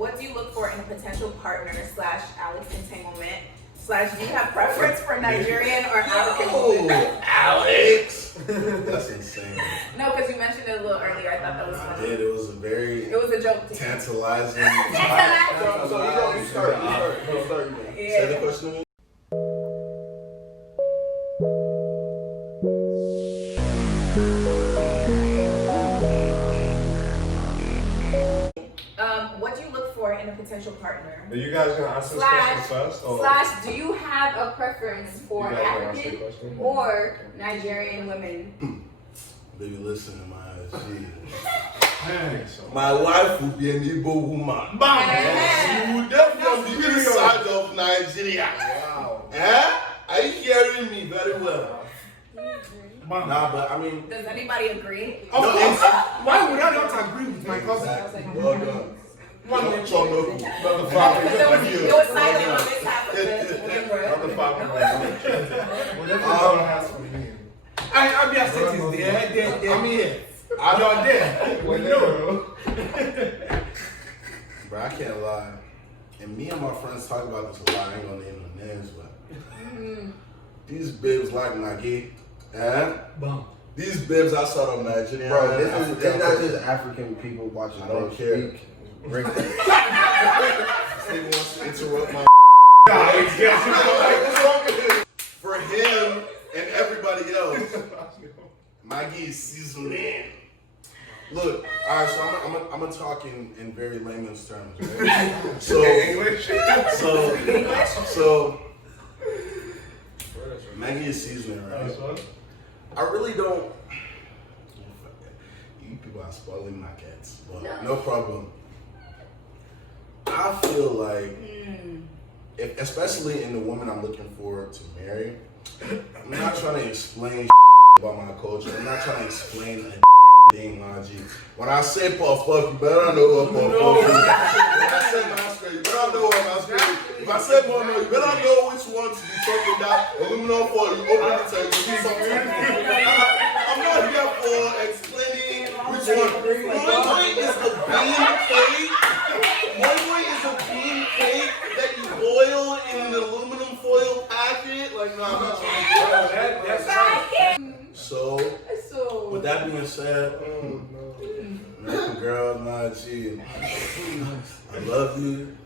What do you look for in a potential partner / Alex entanglement? / do you have preference for Nigerian or African women? Alex! That's insane. No, because you mentioned it a little earlier. I thought that was funny. I did. It was a very... It was a joke. Tantalizing. So you start. Yeah. Say the question again. What do you look for in a potential partner? Are you guys gonna answer this question first? Or? / do you have a preference for African or Nigerian women? Baby, listen to my Hey, my wife would be an Igbo woman. Hey. She would definitely be from the inside of Nigeria. Wow. Are you hearing me very well? Nah, but I mean... Does anybody agree? Of course. Why would I not agree with my cousin? Well done. Not the There was silence on this half of the father. Whatever has for me. Abia State is there. I'm here. You're there. We know. Bro, I can't lie. And me and my friends talk about this a lot. I ain't gonna name no names, but these babes like Nagi. These babes outside of Nigeria. Bro, this is not just African people watching. I don't care. Rick. He wants to interrupt my for him and everybody else. Maggie is seasoning. Look, alright, so I'm gonna talk in very layman's terms, right? So Maggie is seasoning, right? I really don't. You people are spoiling my cats, but no problem. I feel like, especially in the woman I'm looking for to marry, I'm not trying to explain about my culture. I'm not trying to explain a thing, Maji. When I say puff puff, you better know what puff puff is. When I say masquerade, you better know what masquerade is. If I say mono, you better know which one to be talking about. Aluminum foil, you open it and you do something. I'm not here for explaining which one. Moi is the bean cake. Moi is a bean cake that you boil in an aluminum foil packet. Like, no, I'm not trying to do that. That's right. So, with that being said, American girl, Naji, I love you.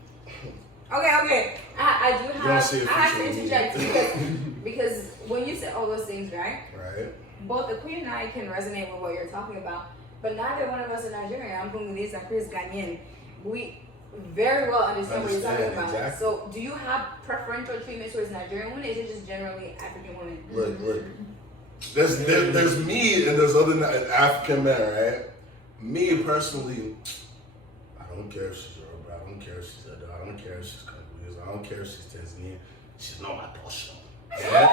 Okay. I do have. I have to interject interject because when you said all those things, right? Right. Both the Queen and I can resonate with what you're talking about, but neither one of us are Nigerian. I'm Congolese and Chris Ghanaian. We very well understand what you're talking about. Exactly. So, do you have preferential treatment towards Nigerian women? Or is it just generally African women? Look. There's me and there's other African men, right? Me personally, I don't care if she's Yoruba, I don't care if she's Edo, I don't care if she's Congolese, I don't care if she's Tanzanian. She's not my portion. Yeah?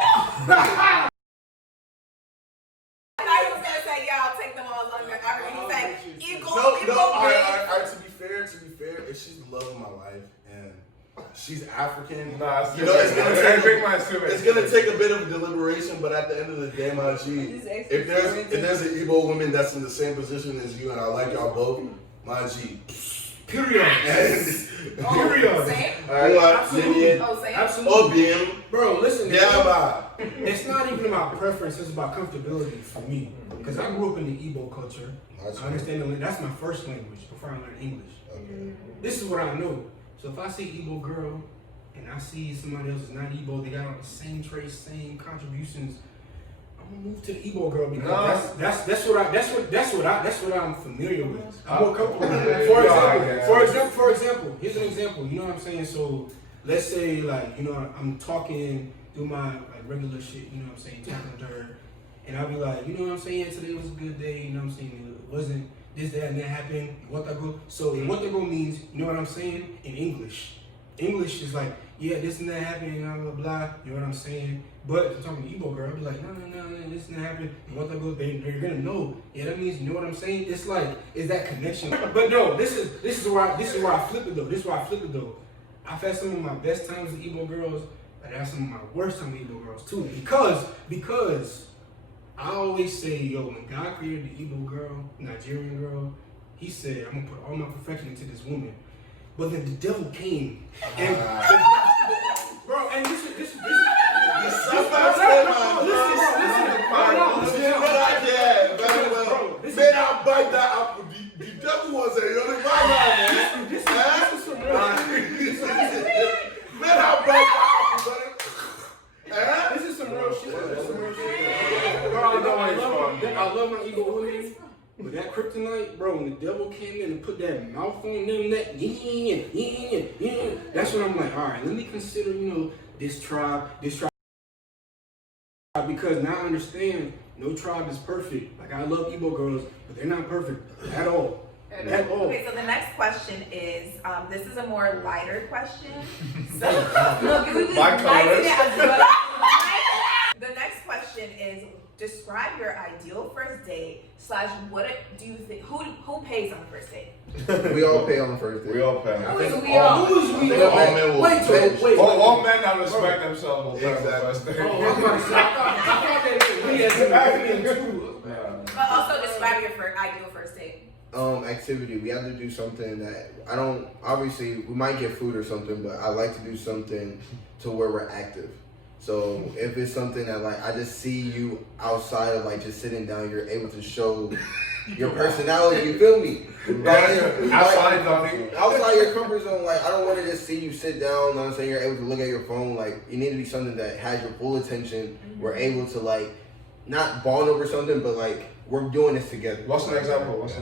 I was gonna say, yeah, I'll take them all along your African. He's like, equal. Alright, to be fair, if she's the love of my life and she's African, you know, it's gonna take a bit of deliberation, but at the end of the day, my G, if there's an Igbo woman that's in the same position as you and I like y'all both, my G. Period. Same? Absolutely. Bro, listen. It's not even about preference, it's about comfortability for me. Because I grew up in the Igbo culture. I understand that's my first language before I learned English. Okay. This is what I know. So if I see Igbo girl and I see somebody else is not Igbo, they got all the same traits, same contributions, I'm gonna move to the Igbo girl because that's what I'm familiar with. I'm more comfortable with. For example, here's an example. You know what I'm saying? So let's say like, you know, I'm talking through my like regular shit, you know what I'm saying, talking to her, and I'll be like, you know what I'm saying, today was a good day, you know what I'm saying, it wasn't this, that, and that happened. Watago. So in Watago means, you know what I'm saying, in English. English is like, yeah, this and that happened, blah, blah, blah. You know what I'm saying? But if I'm talking to Igbo girl, I'll be like, no, this and that happened. And Watago, they're gonna know. Yeah, that means, you know what I'm saying? It's like, is that connection? But no, this is where I flip it though. I've had some of my best times with Igbo girls, but I had some of my worst times with Igbo girls too. Because I always say, yo, when God created the Igbo girl, Nigerian girl, he said, I'm gonna put all my perfection into this woman. but then the devil came. And bro, and this. Sometimes say man, I bite that apple. The devil was a young man. This is some real Man, I bite that apple. This is some real shit. Bro, I love my ego women. But that kryptonite, bro, when the devil came in and put that mouth on them, that's when I'm like, all right, let me consider, this tribe, because now I understand no tribe is perfect. Like, I love Igbo girls, but they're not perfect at all. At all. Okay, so the next question is, this is a more lighter question. So, Look, we just My lighten it up. the next question is, describe your ideal first date / what do you think, who pays on the first date? We all pay on the first day. We all pay. Who is we all? Who is we I think all? all men will Wait. All men that respect themselves will pay on the first day. Oh, I was about to say, I thought that we as an African too. But also describe your ideal first date. Activity. We have to do something that obviously we might get food or something, but I like to do something to where we're active. So if it's something that like I just see you outside of like just sitting down, you're able to show your personality. You feel me? Outside your comfort zone. Like I don't want to just see you sit down. You know what I'm saying? You're able to look at your phone. Like you need to be something that has your full attention. We're able to like not bond over something, but like we're doing this together. What's an example? Let's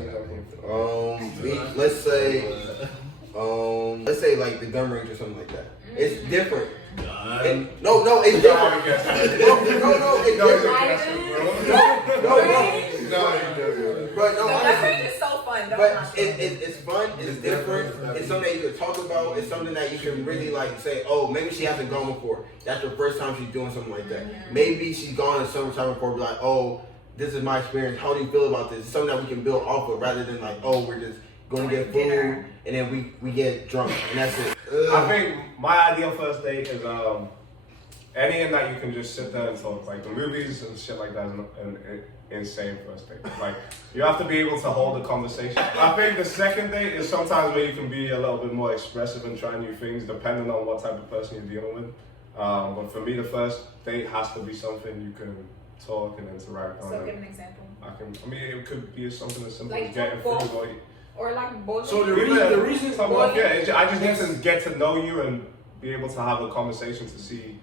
say like the gun range or something like that. It's different. No, it's different. But no, That range is so fun. But it's fun. It's different. It's something that you can talk about. It's something that you can really like say. Oh, maybe she hasn't gone before. That's the first time she's doing something like that. Maybe she's gone in summertime before. Be like, oh, this is my experience. How do you feel about this? It's something that we can build off of, rather than like, oh, we're just going to get food and then we get drunk and that's it. I think my ideal first date is anything that you can just sit there and talk. Like the movies and shit like that is an insane first date. Like you have to be able to hold a conversation. I think the second date is sometimes where you can be a little bit more expressive and try new things depending on what type of person you're dealing with. But for me, the first date has to be something you can talk and interact on. So give an example. It could be something as simple Like as getting food or like both. So the reason I just need to get to know you and be able to have a conversation to see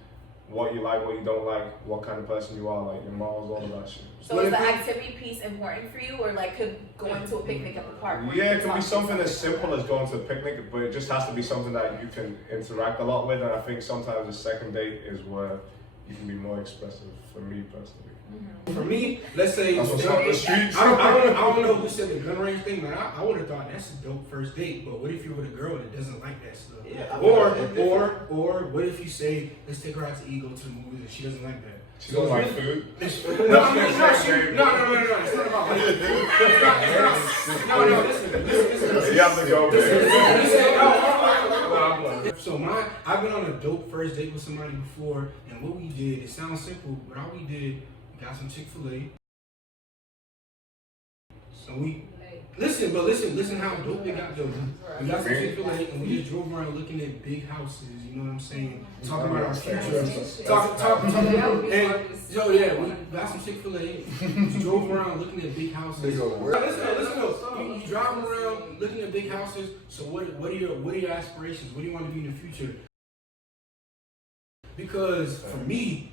what you like, what you don't like, what kind of person you are, like your morals, all of that shit. So is the activity piece important for you, or like could going to a picnic at the park? Yeah, it can be something as simple as going to a picnic, but it just has to be something that you can interact a lot with. And I think sometimes the second date is where you can be more expressive. For me personally. For me, let's say That's what's up the streets. I don't know who said the gun range thing, but I would have thought that's a dope first date. But what if you're with a girl that doesn't like that stuff? Yeah, or what if you say, let's take her out to eat, go to the movies, and she doesn't like that? She don't like food. No. It's not about like food. No. Listen. You have to go. So I've been on a dope first date with somebody before, and what we did, it sounds simple, but all we did, we got some Chick-fil-A. So listen how dope it got though. We got some Chick-fil-A and we just drove around looking at big houses, you know what I'm saying? Talking about our future. Talking. And we got some Chick-fil-A, we drove around looking at big houses. Listen. You driving around looking at big houses, so what are your aspirations? What do you want to be in the future? Because for me,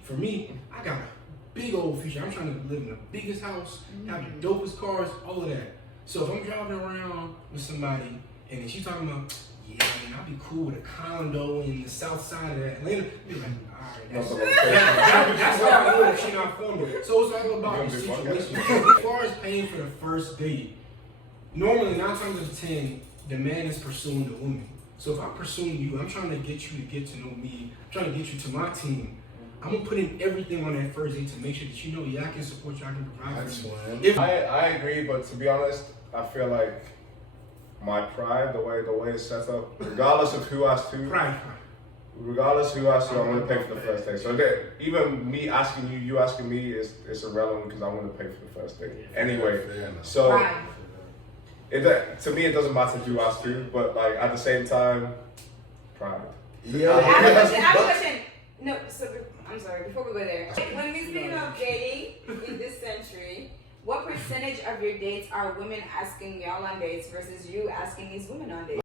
I got a big old future. I'm trying to live in the biggest house, have the dopest cars, all of that. So if I'm driving around with somebody and then she's talking about, yeah, man, I'd be cool with a condo in the south side of Atlanta, I'd be like, all right, that's what I do if she's not for me. So it's all about the situation. As far as paying for the first date, normally 9 times out of 10, the man is pursuing the woman. So if I'm pursuing you, I'm trying to get you to get to know me, I'm trying to get you to my team. I'm gonna put in everything on that first date to make sure that you know, I can support you, I can provide for you. I agree, but to be honest, I feel like my pride, the way it's set up, regardless of who asks who, regardless who asks who, I'm gonna pay for the first date. So that even me asking you, you asking me is irrelevant because I'm gonna pay for the first date anyway. So To me, it doesn't matter if you ask who, but like at the same time, pride. Yeah. I have a question. No, so I'm sorry. Before we go there, when we speak of dating in this century, what percentage of your dates are women asking y'all on dates versus you asking these women on dates?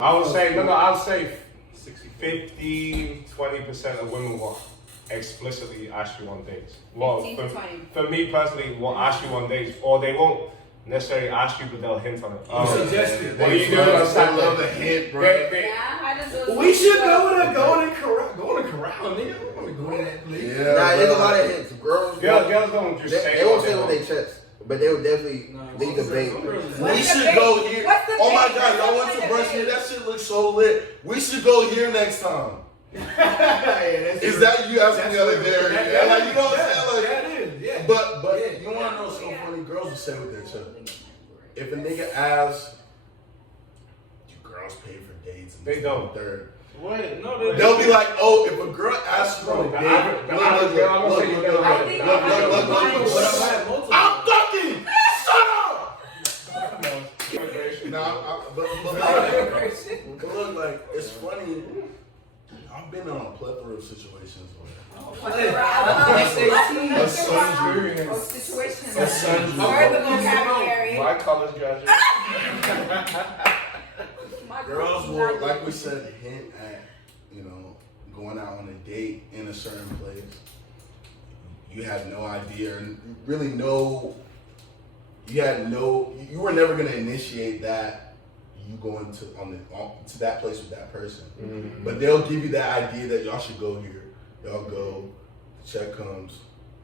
I would say 20% of women will explicitly ask you on dates. Well, 15 to 20. for me personally, will ask you on dates, or they won't necessarily ask you, but they'll hint on it. Suggested. What are you doing on I Saturday? love the hint, bro. Yeah, how does those? We should go to corral, nigga. We go to that place. Yeah, Nah, there's a bro. lot of hints. Girls don't just say they won't what say what want. they chest, but they would definitely leave the bait. We should go here. What's the Oh my bait? god, y'all went What's to the brunch bait? here. That shit looks so lit. We should go here next time. Is that you asking the other day? Yeah, like, you know what I'm saying? Like, that is, yeah. But Yeah. you wanna know something funny? Girls will say with their chest. If a nigga asks, do girls pay for dates? And They this, don't. that, and third? What? No, They'll be like, oh, if a girl asks you on a The date, average- the average girl, I'm gonna say you never I had think it. look. I'm talking. Shut up. Nah, but look, like, it's funny. I've been on a plethora of situations where Situations. A sundry. Word the vocabulary. My college graduate. girls will, like we said, hint at, you know, going out on a date in a certain place. You had no idea, and really you were never gonna initiate that. You going to that place with that person, but they'll give you that idea that y'all should go here. Y'all go. The check comes,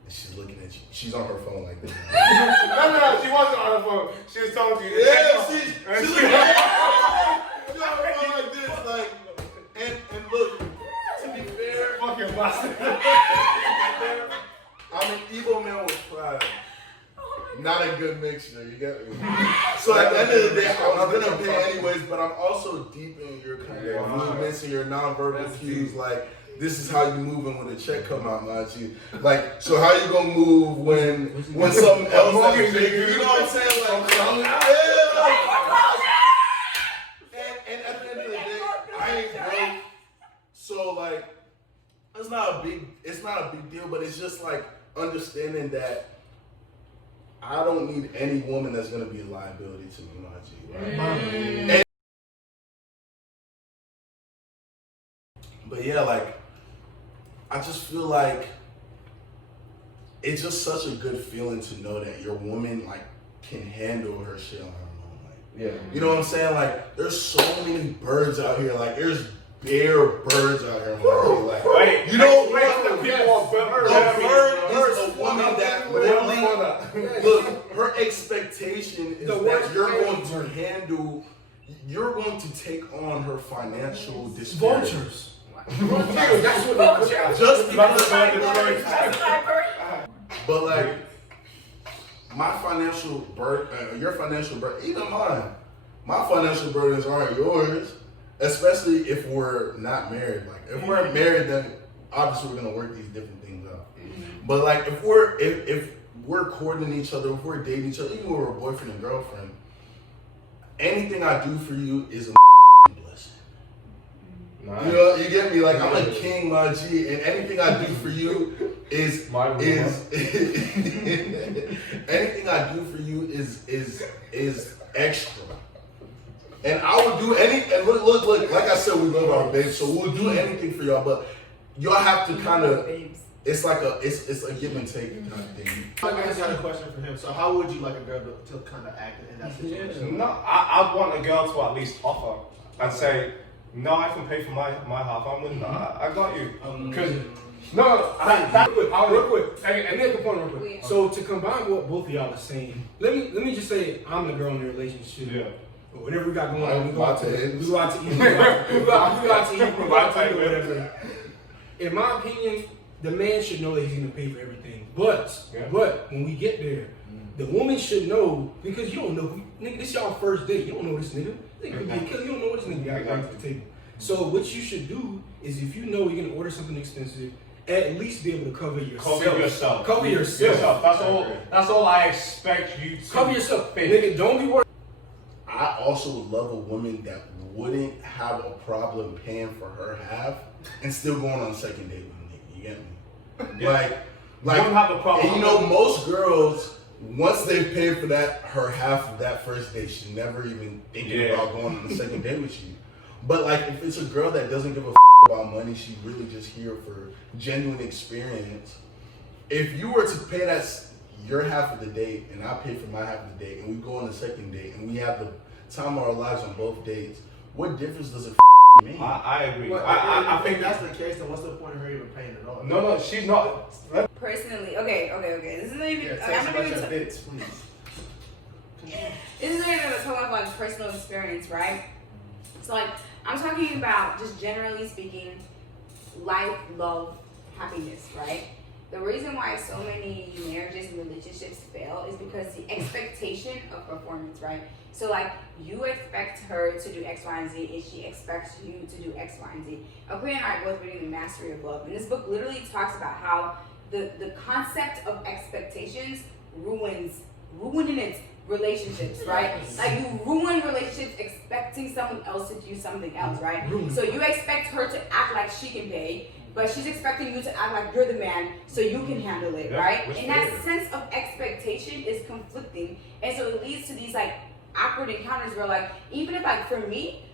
and she's looking at you. She's on her phone like this. No, she wasn't on the phone. She was talking to you. Yeah, she's looking at you. She's on her phone like this, like, and look. To be fair, Fucking bastard. I'm an evil man with pride. Not a good mixture, you get me? So at the end of the day, I was gonna pay anyways, but I'm also deep in your kind of movements and your nonverbal cues. Like, this is how you moving when the check come out, mind you. Like, so how you gonna move when something else is bigger? You know what I'm saying? Like, and at the end of the day, I ain't broke. So like, it's not a big deal, but it's just like understanding that I don't need any woman that's gonna be a liability to me, my G. Right? But yeah, like, I just feel like it's just such a good feeling to know that your woman like can handle her shit on her own. Like, Yeah. you know what I'm saying? Like, there's so many birds out here. Like, there's bare birds out here. Like, Wait, you know, the people on a bird is a woman that literally, look, her expectation is that you're going to take on her financial disparity. Vultures. That's what they Just because, but like, my financial burden, your financial burden, even mine, my financial burdens aren't yours. Especially if we're not married. Like, if we're married, then obviously we're gonna work these different things out. But like, if we're courting each other, if we're dating each other, even when we're boyfriend and girlfriend, anything I do for you is a blessing. Nice. You know, you get me? Like, I'm a king, my G, and anything I do for you is anything I do for you is extra. And I would do and look, like I said, we love our babes, so we'll do anything for y'all, but y'all have to kind of, it's like it's a give and take kind of thing. I just got a question for him. So how would you like a girl to kind of act in that situation? No, I'd want a girl to at least offer and say, no, I can pay for my half. I'm with that. I got you. Because real quick, and make a point real quick. So to combine what both of y'all are saying, let me just say I'm the girl in the relationship. yeah. Whatever we got going on, we go out to eat, we go out to eat, whatever. In my opinion, the man should know that he's gonna pay for everything. But when we get there, the woman should know, because you don't know, nigga, this y'all first date. You don't know this nigga. This nigga could be a killer. You don't know what this nigga got right to the table. So what you should do is, if you know you're gonna order something expensive, at least be able to cover yourself. Cover yourself. That's all I expect you to. Cover yourself. Nigga, don't be worried. I also would love a woman that wouldn't have a problem paying for her half and still going on a second date with a nigga. You get me? Yeah. Like, don't have a problem. And you know, most girls, once they've paid for that, her half of that first date, she's never even thinking about going on a second date with you. But like, if it's a girl that doesn't give a about money, she's really just here for genuine experience. If you were to pay your half of the date and I pay for my half of the date and we go on a second date and we have the time of our lives on both dates, what difference does it make? I agree. Well, I if think that's the case, then what's the point of her even paying at all? no, she's not. Personally, okay. This is not even. Yeah, okay, tell us I'm not about even. your dates, please. This is not even talking about like personal experience, right? So like, I'm talking about just generally speaking, life, love, happiness, right? The reason why so many marriages and relationships fail is because the expectation of performance, right? So like, you expect her to do X, Y, and Z, and she expects you to do X, Y, and Z. Aquia and I are both reading The Mastery of Love, and this book literally talks about how the concept of expectations ruining its relationships, right? Like, you ruin relationships expecting someone else to do something else, right? So you expect her to act like she can pay, but she's expecting you to act like you're the man so you can handle it, right? And that sense of expectation is conflicting, and so it leads to these like awkward encounters where like, even if like for me,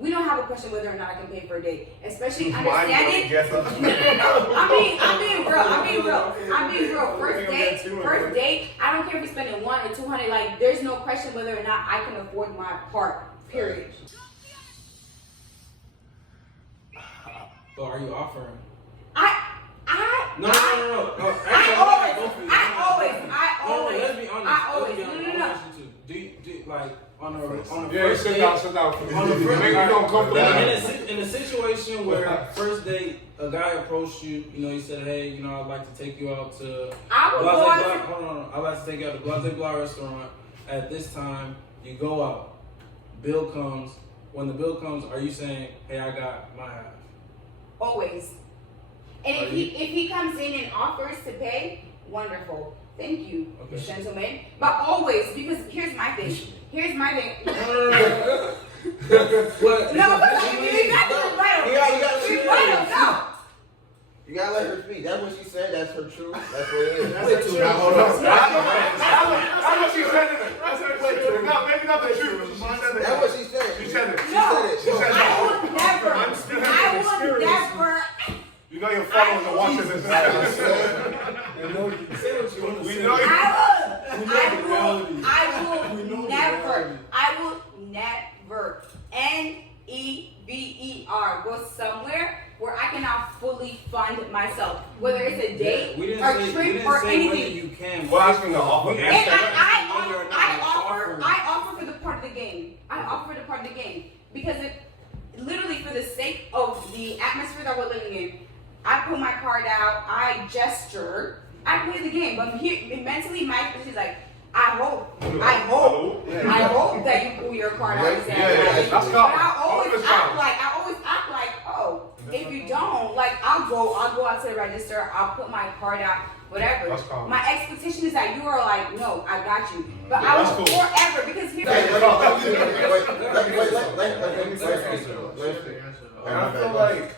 we don't have a question whether or not I can pay for a date, especially understanding. No. I'm being real. First date. I don't care if we're spending $100 or $200. Like, there's no question whether or not I can afford my part. Period. So are you offering? No. I always. Let's be honest. No. Do you like on a Yeah, first sit date? down. On the first Make me feel comfortable. In a situation where first date, a guy approached you, he said, hey, I'd like to take you out to I'd like to take you out to Blase Blah restaurant at this time. You go out. Bill comes. When the bill comes, are you saying, hey, I got my half? Always. And if he comes in and offers to pay, wonderful. Thank you, gentlemen. But always, because here's my thing. No. You got to You gotta let her speak. That's what she said. That's her truth. That's what it is. That's her truth. Now, hold on. That's what she said. No, maybe not the truth. That's what she said. She said it. I would never. You know your followers are watching this. Say what you want to say. We know you. I will never NEVER go somewhere where I cannot fully fund myself, whether it's a date or trip or anything. You can. Well, asking the offer. And I offer for the part of the game. Because literally for the sake of the atmosphere that we're living in, I put my card out, I gesture, I play the game. But mentally, my expectation is like, I hope that you pull your card out and say, that's but I always act like, oh, if you don't, like, I'll go out to the register, I'll put my card out, whatever. My expectation is that you are like, no, I got you. But I will forever, because here's I feel like,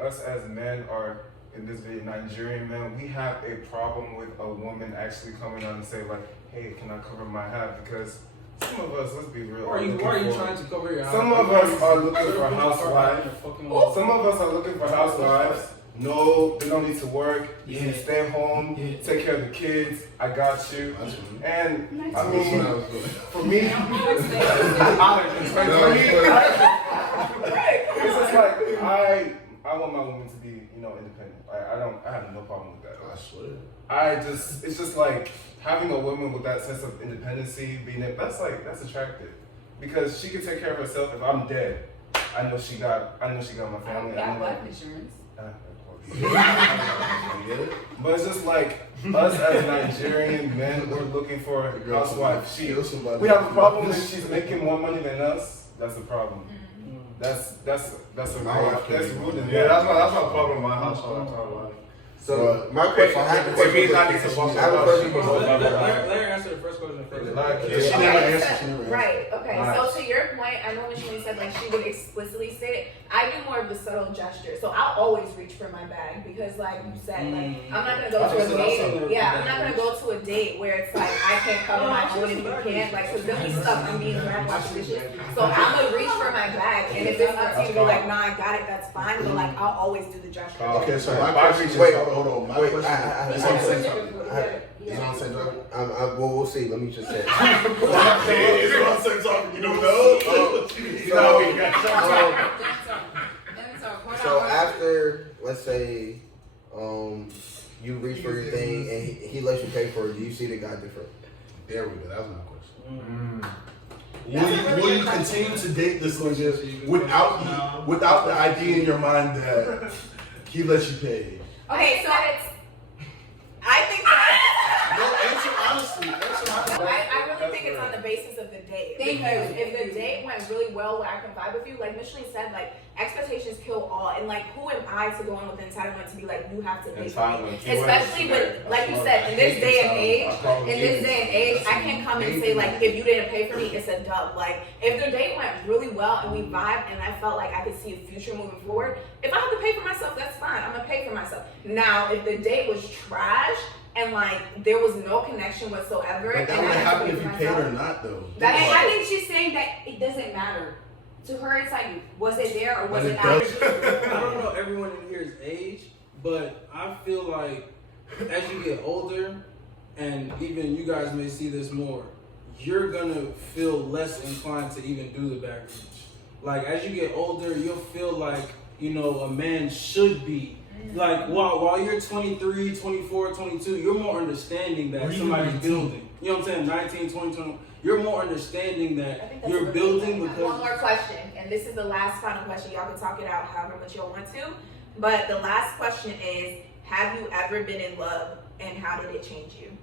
us as men are, in this video, Nigerian men, we have a problem with a woman actually coming out and say like, hey, can I cover my half? Because some of us, let's be real. Why are you trying to cover your half? Some of us are looking for housewives. Some of us are looking for housewives. No, they don't need to work. You can stay home, take care of the kids. I got you. And for me, it's just like I want my woman to be, independent. I have no problem with that. I swear. It's just like having a woman with that sense of independency, that's attractive, because she can take care of herself. If I'm dead, I know she got my family. I have life insurance. But it's just like us as Nigerian men, we're looking for a housewife. We have a problem if she's making more money than us. That's a problem. That's a real. That's rooted. Yeah, that's my problem in my household. So my question, I have a It means I question. need to bust I have a question for Let both. her answer the first question first. Yeah, she never answered. She never answered. Right. Okay. Nice. So to your point, I know Micheline said like she would explicitly say it. I do more of the subtle gesture. So I'll always reach for my bag because, like you said, like I'm not gonna go to a date. Yeah, I'm not gonna go to a date where it's like I can't cover my own and you can't. Like, cause then we stuck. I'm being grabbed washing dishes. So I'm gonna reach for my bag, and if it's not to be like, nah, I got it, that's fine. But like I'll always do the gesture. Okay, so my question is, Wait, hold on. My wait, question is on the same topic. Is it on the same topic? Well, we'll see. Let me just say. Is it on the same topic? You don't know? So after, let's say, you reach for your thing and he lets you pay for it, do you see the guy different? There we go. That was my question. That's Will you continue to date this nigga without the idea in your mind that he lets you pay? Okay, so I think that. No, answer honestly. Answer honestly. I really think it's on the basis of the date. Because if the date went really well where I can vibe with you, like Micheline said, like expectations kill all. And like who am I to go in with entitlement to be like, you have to pay for me? Especially with, like you said, in this day and age, I can't come and say like, if you didn't pay for me, it's a dub. Like if the date went really well and we vibed and I felt like I could see a future moving forward, if I have to pay for myself, that's fine. I'm gonna pay for myself. Now, if the date was trash, and like there was no connection whatsoever. But that would happen if you paid or not, though. I think she's saying that it doesn't matter. To her, it's like, was it there or was it not? I don't know everyone in here's age, but I feel like as you get older, and even you guys may see this more, you're gonna feel less inclined to even do the back reach. Like as you get older, you'll feel like, you know, a man should be. Like while you're 23, 24, 22, you're more understanding that somebody's building. You know what I'm saying? 19, 20, 21. You're more understanding that you're building because... One more question, and this is the last final question. Y'all can talk it out however much y'all want to. But the last question is, have you ever been in love, and how did it change you?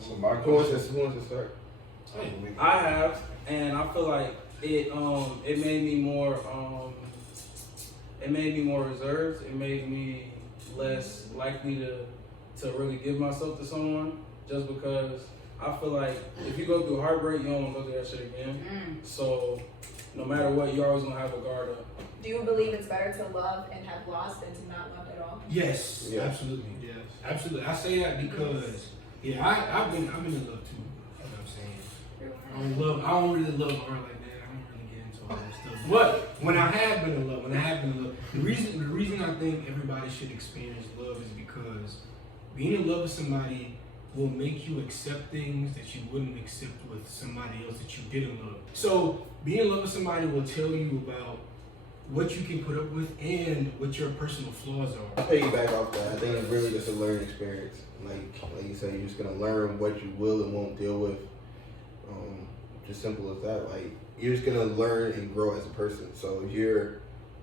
So my Who wants question. to start? I have, and I feel like it made me more reserved. It made me less likely to really give myself to someone, just because I feel like if you go through heartbreak, you don't want to go through that shit again. So no matter what, you're always gonna have a guard up. Do you believe it's better to love and have lost than to not love at all? Yes, Yeah. absolutely. Yes, absolutely. I say that because I've been in love too. You know what I'm saying? I don't really love her like that. I don't really get into all that stuff. But when I have been in love, the reason I think everybody should experience love is because being in love with somebody will make you accept things that you wouldn't accept with somebody else that you didn't love. So being in love with somebody will tell you about what you can put up with and what your personal flaws are. I'll piggyback off that. I think it's really just a learning experience. Like you said, you're just gonna learn what you will and won't deal with. Just simple as that. Like you're just gonna learn and grow as a person. So if you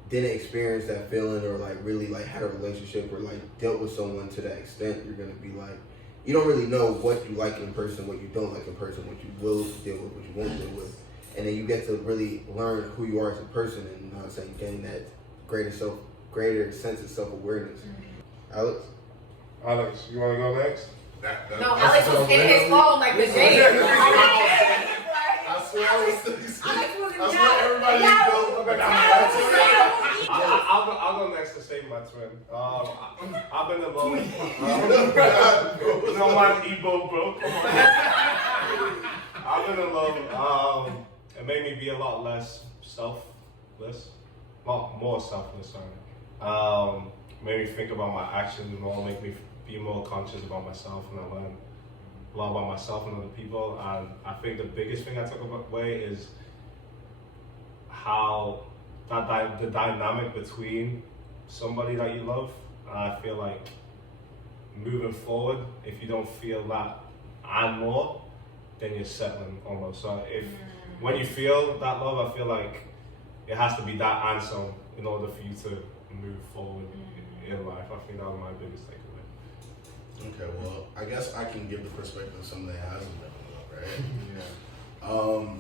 didn't experience that feeling or like really like had a relationship or like dealt with someone to that extent, you're gonna be like, you don't really know what you like in person, what you don't like in person, what you will deal with, what you won't deal with. And then you get to really learn who you are as a person and, you know what I'm saying, gain that greater sense of self-awareness. Alex, you want to go next? No, Alex was in his phone like the day. I swear I was Alex was in everybody I'll go next to save my twin. I've been in love. No man Igbo, bro. Come on. I've been in love. It made me be a lot less selfless, more selfless. Sorry. Made me think about my actions more. Make me be more conscious about myself, and I learned a lot about myself and other people. And I think the biggest thing I took away is how the dynamic between somebody that you love. And I feel like moving forward, if you don't feel that and more, then you're settling almost. So when you feel that love, I feel like it has to be that and some in order for you to move forward in life. I think that was my biggest takeaway. Okay, well, I guess I can give the perspective of somebody that hasn't been in love,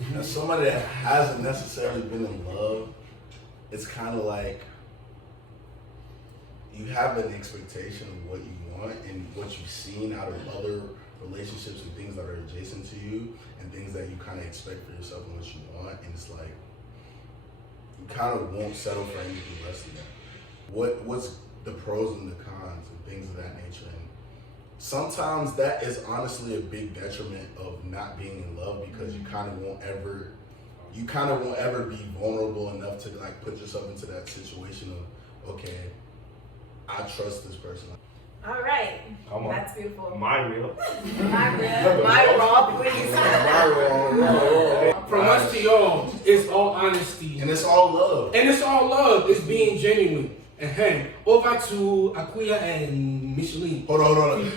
right? As somebody that hasn't necessarily been in love, it's kind of like you have an expectation of what you want and what you've seen out of other relationships and things that are adjacent to you and things that you kind of expect for yourself and what you want, and it's like you kind of won't settle for anything less than that. What's the pros and the cons and things of that nature? And sometimes that is honestly a big detriment of not being in love, because you kind of won't ever be vulnerable enough to like put yourself into that situation of, okay, I trust this person. All right. Come on. That's beautiful. My real. My raw, please. From us to y'all, it's all honesty. And it's all love. And it's all love. It's being genuine. And hey, over to Akuya and Micheline. Hold on.